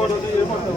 ಕೊಡೋದು ಇದು ಮಾಡೋದು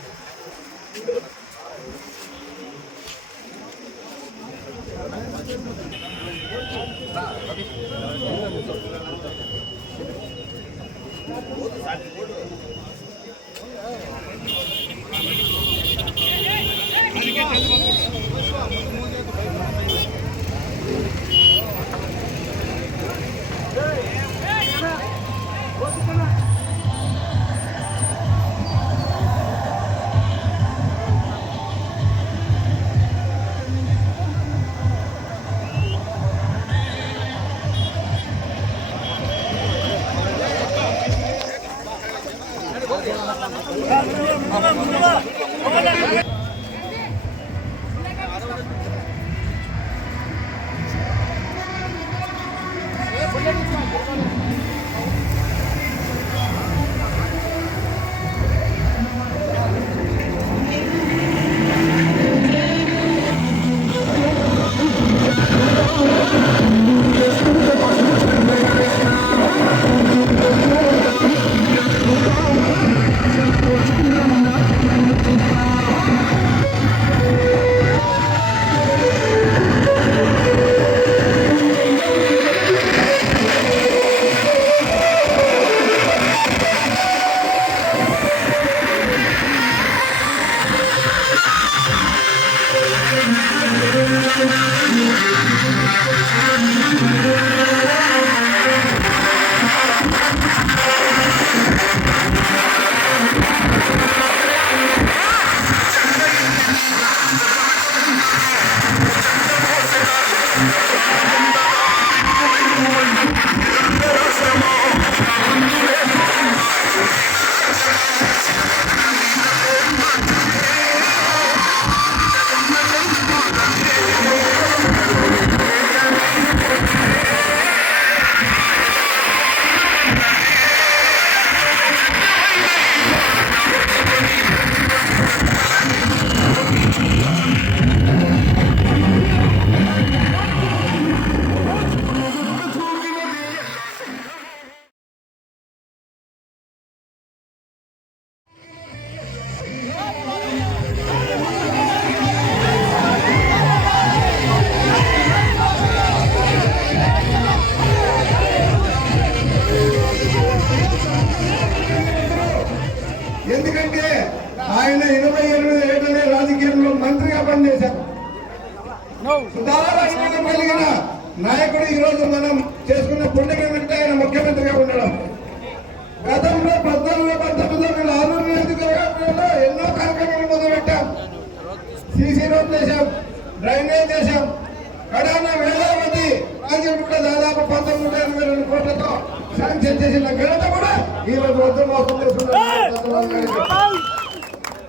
ప్రాజెక్టు కూడా దాదాపు పంతొమ్మిది వందల ఎనభై రెండు కోట్లతో శాంక్షన్ చేసిన ఘనత కూడా ఈ రోజు వద్ద మోసం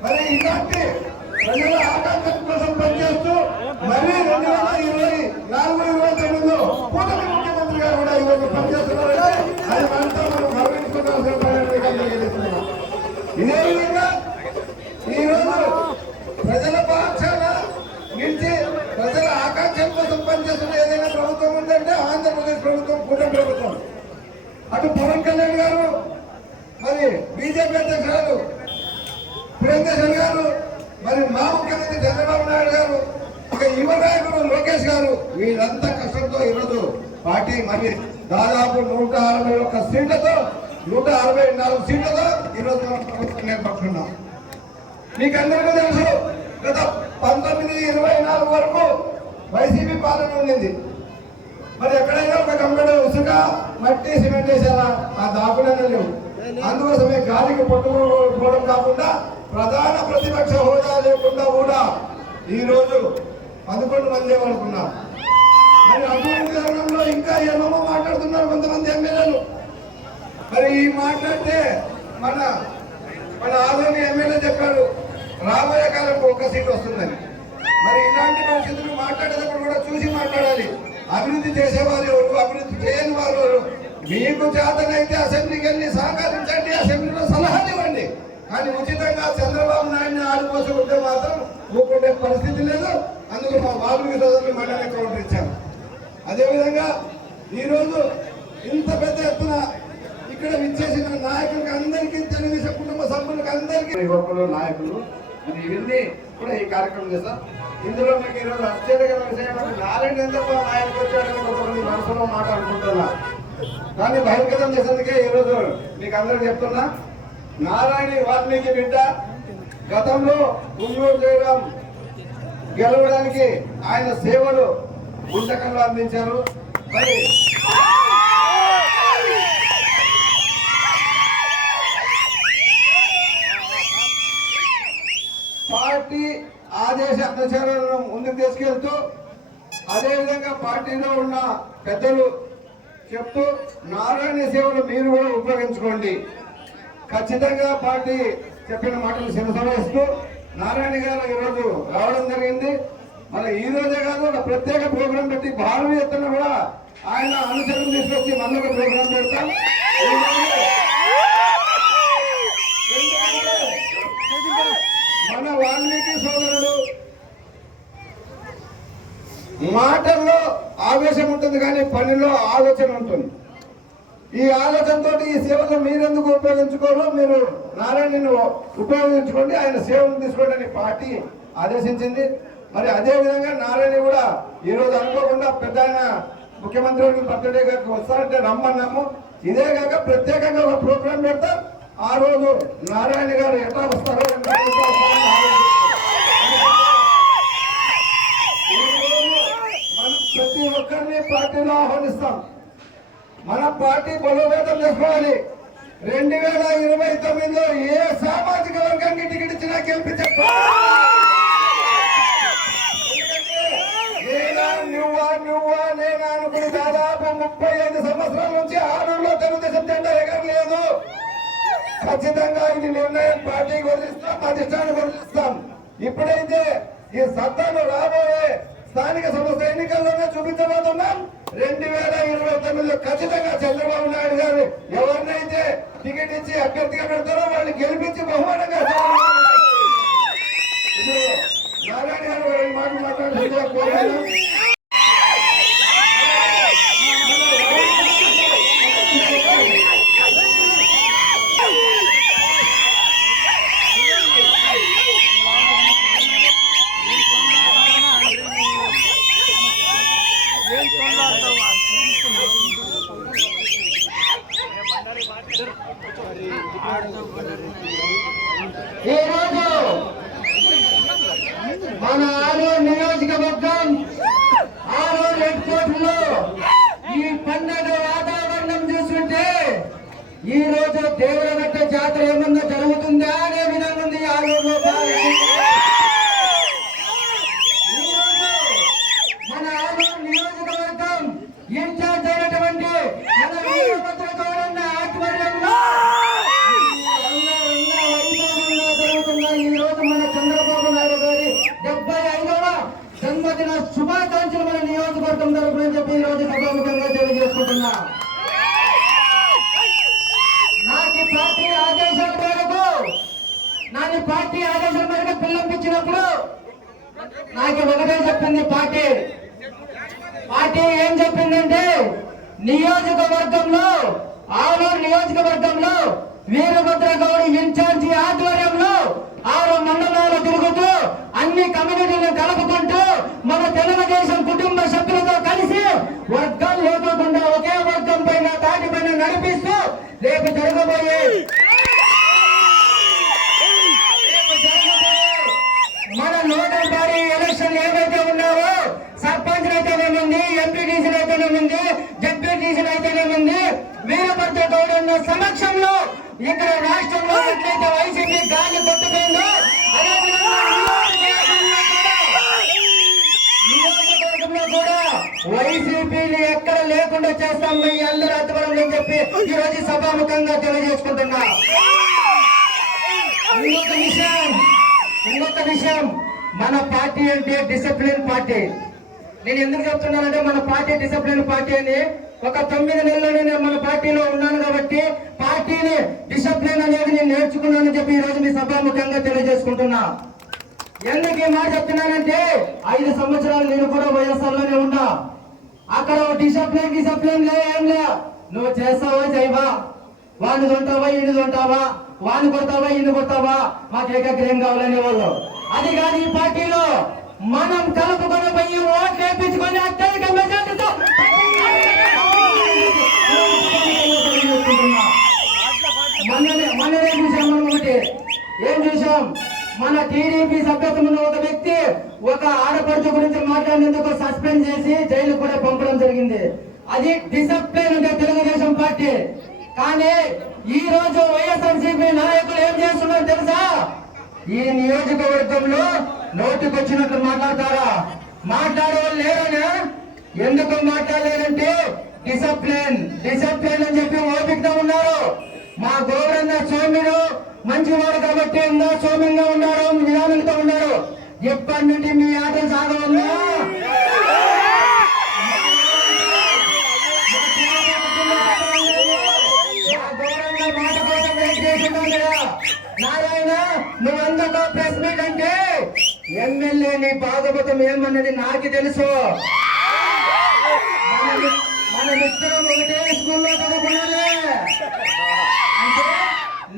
మరి ఇలాంటి ప్రజల ఆకాంక్ష కోసం పనిచేస్తూ మళ్ళీ రెండు వేల ఇరవై నాలుగు ఇరవై తొమ్మిదిలో కూటమి ముఖ్యమంత్రి గారు కూడా ఈ రోజు పనిచేస్తున్నారు. అది మనతో మనం గౌరవించుకోవాల్సిన ఇదే విధంగా ఈరోజు ప్రజల పాఠశాల నుంచి ప్రజల ఆకాంక్షల కోసం పనిచేస్తున్న ఏదైనా ప్రభుత్వం ఉందంటే ఆంధ్రప్రదేశ్ ప్రభుత్వం కూటమి ప్రభుత్వం. అటు పవన్ కళ్యాణ్ గారు మరి బీజేపీ అధ్యక్షురాలు పురంధేశ్వర్ గారు మరి మా ముఖ్యమంత్రి చంద్రబాబు నాయుడు గారు ఇక యువ నాయకుడు లోకేష్ గారు వీళ్ళంతా కష్టంతో ఈరోజు పార్టీ మరి దాదాపు నూట అరవై ఒక్క సీట్లతో నూట అరవై నాలుగు సీట్లతో ఈరోజు మనం ప్రభుత్వం ఏర్పడుతున్నాం మీకు అందరికీ తెలుసు గత పంతొమ్మిది ఇరవై నాలుగు వరకు వైసీపీ పాలన ఉండింది. మరి ఎక్కడైనా ఒక కంపెనీ ఉసుక మట్టి సిమెంట్ వేసేలా ఆ దాఖలనే లేవు. అందుకోసమే గాలికి పట్టుకోవడం కాకుండా ప్రధాన ప్రతిపక్ష హోదా లేకుండా కూడా ఈరోజు పదకొండు మంది అనుకున్నారు మరి అభివృద్ధి రంగంలో ఇంకా ఏమేమో మాట్లాడుతున్నారు కొంతమంది ఎమ్మెల్యేలు. మరి ఈ మాట్లాడితే మన మన ఆదోని ఎమ్మెల్యే చెప్పారు రాబోయే కాలంలో ఒక్క సీట్ వస్తుందని. మరి ఇలాంటి పరిస్థితులు మాట్లాడేటప్పుడు కూడా చూసి మాట్లాడాలి. అభివృద్ధి చేసేవారు ఎవరు అభివృద్ధి చేయని వారు ఎవరు? మీకు చేతనైతే అసెంబ్లీకి వెళ్ళి సహకరించండి అసెంబ్లీలో సలహాలు ఇవ్వండి. కానీ ఉచితంగా చంద్రబాబు నాయుడిని ఆడిపోసి ఉంటే మాత్రం ఊరుకుంటే పరిస్థితి లేదు. అందుకు మా వాల్మీకి సోదరులు మండలి కౌంటర్ ఇచ్చాము అదేవిధంగా ఈరోజు ఇంత పెద్ద ఎత్తున ఇక్కడ విచ్చేసిన నాయకులకు అందరికీ తెలుగుదేశం కుటుంబ సభ్యులకు అందరికీ యువకులు నాయకులు మరి ఇవన్నీ కూడా ఈ కార్యక్రమం చేస్తాం. ఇందులో మీకు ఈరోజు అత్యధికమైన విషయం నారాయణ ఎందుకు ఆయనకు వచ్చాడని కొంతమంది మనసులో మాట్లాడుకుంటున్నా కానీ బహిర్గతం చేసేందుకే ఈరోజు మీకు అందరూ చెప్తున్నా. నారాయణ వాల్మీకి బిడ్డ గతంలో గుంటూరు చేయడం గెలవడానికి ఆయన సేవలు గుంటకంలో అందించారు. మరి పార్టీ ఆదేశ ముందుకు తీసుకెళ్తూ అదేవిధంగా పార్టీలో ఉన్న పెద్దలు చెప్తూ నారాయణ సేవలు మీరు కూడా ఉపయోగించుకోండి. ఖచ్చితంగా పార్టీ చెప్పిన మాటలు శిరసవేస్తూ నారాయణ గారు ఈరోజు రావడం జరిగింది. మన ఈ రోజే కాదు ఒక ప్రత్యేక ప్రోగ్రాం పెట్టి భారతీయ ఎత్తున కూడా ఆయన అనుసరణ తీసుకొచ్చి మళ్ళీ ప్రోగ్రాం పెడతాం ఎందుకంటే మన వాల్మీకి సోదరుడు మాటల్లో ఆవేశం ఉంటుంది కానీ పనిలో ఆలోచన ఉంటుంది. ఈ ఆలోచనతో ఈ సేవను మీరెందుకు ఉపయోగించుకోరు? మీరు నారాయణను ఉపయోగించుకోండి ఆయన సేవను తీసుకోండి అని పార్టీ ఆదేశించింది. మరి అదే విధంగా నారాయణ కూడా ఈ రోజు అనుకోకుండా పెద్ద ముఖ్యమంత్రి బర్త్డే గారికి వస్తారంటే రమ్మన్నాము. ఇదే కాక ప్రత్యేకంగా ఒక ప్రోగ్రాం పెడతాం. ఆ రోజు నారాయణ గారు ఎట్లా వస్తారో ఎంత వస్తారో మనం అందరినీ పార్టీలో ఆహ్వానిస్తాం. మన పార్టీ బలోపేతం చేసుకోవాలి. రెండు వేల ఇరవై తొమ్మిదిలో ఏ సామాజిక వర్గానికి టికెట్ ఇచ్చినా గెలిపించే నేనా నువ్వా నువ్వా నేనా అనుకుని దాదాపు ముప్పై ఐదు సంవత్సరాల నుంచి ఆరులో తెలుగుదేశం జెండా ఎగరలేదు. ఖచ్చితంగా ఇది నిర్ణయం పార్టీకి వదిలిస్తాం అధిష్టానికి వదిలిస్తాం. ఇప్పుడైతే ఈ సత్తాను రాబోయే స్థానిక సంస్థ ఎన్నికల్లోనే చూపించబోతున్నాం. రెండు వేల ఇరవై తొమ్మిదిలో ఖచ్చితంగా చంద్రబాబు నాయుడు గారు ఎవరినైతే టికెట్ ఇచ్చి అభ్యర్థిగా పెడతారో వాళ్ళని గెలిపించి బహుమానంగా ఇది నారాయణ గారు రెండు మాటలు మాట్లాడుతుందిగా కోరాను ఈరోజు మన ఆరో నియోజకవర్గం ఆరో హెడ్ కోర్టులో ఈ పండగ వాతావరణం చూస్తుంటే ఈ దేవుడు నియోజకవర్గం తరపున ఈ రోజు సభాముఖంగా తెలియజేసుకుంటున్నా. నాకు పార్టీ ఆదేశాల మేరకు కానీ పార్టీ ఆదేశాల మేరకు పిల్లంపించినప్పుడు నాకు ఒకటే చెప్పింది పార్టీ. పార్టీ ఏం చెప్పిందంటే నియోజకవర్గంలో ఆలూరు నియోజకవర్గంలో వీరభద్ర గౌడ్ ఇన్ఛార్జి ఆధ్వర్యంలో ఆరు మండలాలు తిరుగుతూ అన్ని కమ్యూనిటీలను కలుపుకుంటూ మన తెలుగుదేశం కుటుంబ సభ్యులతో కలిసి వర్గాలు లేకోకుండా ఒకే వర్గం పైన తాటి పైన నడిపిస్తూ రేపు జరగబోయే మన లోకల్ బాడీ ఎలక్షన్ ఏవైతే ఉన్నావో సర్పంచ్ అయితేనేముంది ఎంపీటీసీ అయితేనేముంది జడ్పీటీసీ అయితేనేముంది వీరభద్ర గౌడ్ సమక్షంలో ఇక్కడ రాష్ట్రంలో ఎట్లయితే వైసీపీ గాలి కొట్టుకుందో అదే నియోజకవర్గంలో కూడా వైసీపీని ఎక్కడ లేకుండా చేస్తాం మీ అందరూ అర్థపడండి అని చెప్పి ఈ రోజు సభాముఖంగా తెలియజేసుకుంటున్నా. ఇంకొక విషయం ఇంకొక విషయం మన పార్టీ అంటే డిసిప్లిన్ పార్టీ. నేను ఎందుకు చెప్తున్నానంటే మన పార్టీ డిసిప్లిన్ పార్టీ అని ఒక తొమ్మిది నెలలు నేను మన పార్టీలో ఉన్నాను కాబట్టి పార్టీని డిసిప్లిన్ అనేది నేను నేర్చుకున్నానని చెప్పి ఈ రోజు మీ సభాముఖంగా తెలియజేసుకుంటున్నా. ఎందుకు ఈ మాట చెప్తున్నానంటే ఐదు సంవత్సరాలు నేను కూడా వైఎస్ఆర్లోనే ఉన్నా. అక్కడ డిసిప్లిన్ డిసిప్లిన్ లే ఏం లే. నువ్వు చేస్తావా చేయవా? వాడిని కొంటావా ఇన్ని కొంటావా? వాడిని కొడతావా ఇన్ని కొడతావా? మాకు ఏకగ్రహం కావాలనే వాళ్ళు. అది కాదు ఈ పార్టీలో మనం కలుపుకొని పోయి ఓట్లు వేయించుకొని అత్యధిక మెజార్టీతో మొన్ననే మొన్ననే చూసాం మనం ఒకటి ఏం చూసాం మన టీడీపీ సభ్యత్వం ఒక వ్యక్తి ఒక ఆడపడుచు గురించి మాట్లాడినందుకు సస్పెండ్ చేసి జైలు కూడా పంపడం జరిగింది. అది డిసిప్లిన్ అంటే తెలుగుదేశం పార్టీ. కానీ ఈ రోజు వైఎస్ఆర్సీపీ నాయకులు ఏం చేస్తున్నారు తెలుసా? ఈ నియోజకవర్గంలో నోటికొచ్చినట్లు మాట్లాడతారా? మాట్లాడే లేరనే? ఎందుకు మాట్లాడలేదంటే డిసిప్లిన్ డిసిప్లిన్ అని చెప్పి ఓపికతో ఉన్నారు. మా గౌరన్న సౌమ్యుడు మంచివాడు కాబట్టి ఇంకా సోమ్యంగా ఉన్నారు నిదానంతో ఉన్నారు. ఎప్పటి నుండి మీ ఆట సాగవుందా నారాయణ నువ్వందరూ ప్రెస్ మీట్ అంటే ఎమ్మెల్యే నీ భాగవతం ఏమన్నది నాకు తెలుసు. మన- మిత్రం ఒకటే స్కూల్లో చదువుకున్నాలే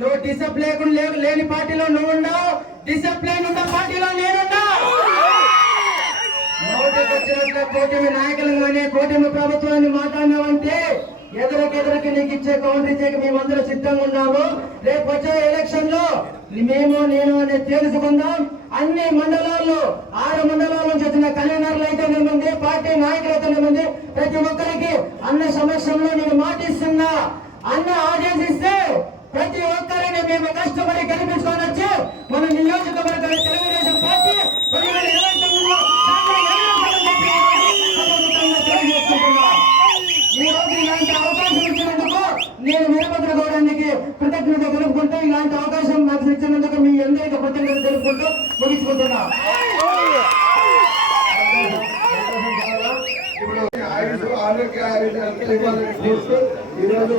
నువ్వు డిసిప్లిన్ లేని పార్టీలో నువ్వు ఉండవు డిసప్లైన్ ఉన్న పార్టీలో నేనున్నా నోటికి వచ్చినట్లే కూటమి నాయకులుగానే కూటమి ప్రభుత్వాన్ని మాట్లాడినావంటే ఎదురుకెదురుకి నీకు ఇచ్చే కౌంటర్ ఇచ్చేకి మేమందరూ సిద్ధంగా ఉన్నాము. రేపు వచ్చే ఎలక్షన్లో మేము నేను అనేది తెలుసుకుందాం. అన్ని మండలాల్లో ఆరు మండలాల నుంచి వచ్చిన కన్వీనర్లు అయితేనేముంది పార్టీ నాయకులు అయితేనేముంది ప్రతి ఒక్కరికి అన్న సమక్షంలో నేను మాటిస్తున్నా. అన్న ఆదేశిస్తే ప్రతి ఒక్కరిని మేము కష్టపడి గెలిపించుకొని వచ్చి మన నియోజకవర్గాన్ని తెలుగుదేశం పార్టీ రెండు వేల ఇరవై తొమ్మిదిలో ఈ రోజు ఇలాంటి అవకాశం ఇచ్చినందుకు నేను వీరభద్ర గౌడానికి కృతజ్ఞత తెలుపుకుంటూ ఇలాంటి అవకాశం నాకు ఇచ్చినందుకు మీ అందరికీ కృతజ్ఞత తెలుపుకుంటూ ముగించుకుంటున్నా. ఇప్పుడు ఆరోగ్య ఈరోజు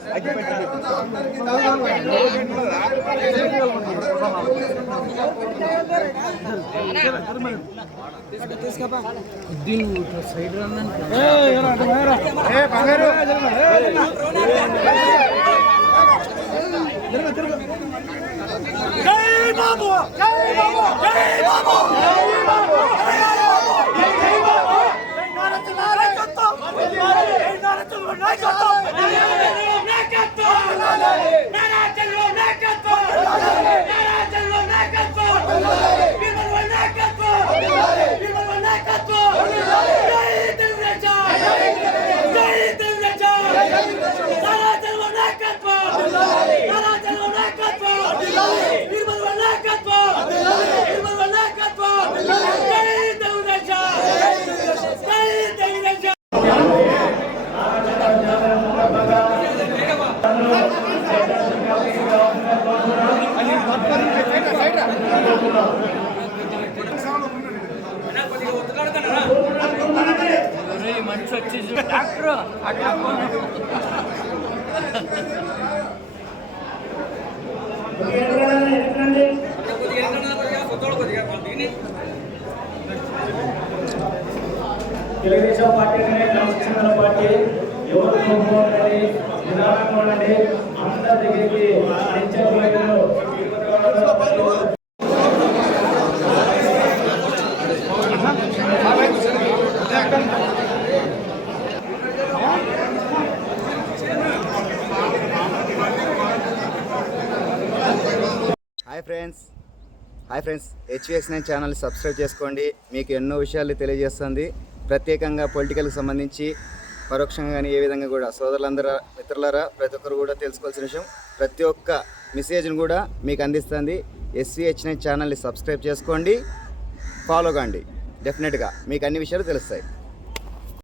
సేవ తెలియజేసిన నారాయణ అందరి సమక్షంలో అగ్గిపెట్టండి అన్నా అగ్గిపెట్టి అగ్గిపెట్టి అందరికీ దాదాపు నాయకత్వం Thank you. ఎవరు అందరి దగ్గరికి hi friends. Hi friends. HVS nine channel subscribe చేసుకోండి. మీకు ఎన్నో విషయాలు తెలియజేస్తుంది. ప్రత్యేకంగా పొలిటికల్కి సంబంధించి పరోక్షంగా కానీ ఏ విధంగా కూడా సోదరులందరూ మిత్రులరా ప్రతి ఒక్కరు కూడా తెలుసుకోవాల్సిన విషయం. ప్రతి ఒక్క మెసేజ్ని కూడా మీకు అందిస్తుంది. ఎస్సీహెచ్ ఛానల్ని సబ్స్క్రైబ్ చేసుకోండి. ఫాలో కాండి. డెఫినెట్గా మీకు అన్ని విషయాలు తెలుస్తాయి.